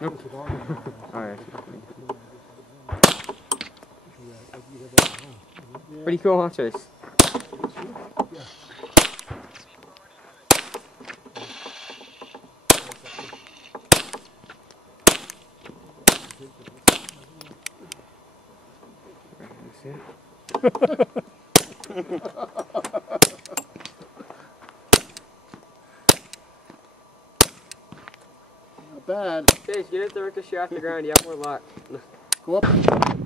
Nope. Alright. Pretty cool, huh, Chase? Not bad. Chase, get it to ricochet off the ground. You have more luck. Go up.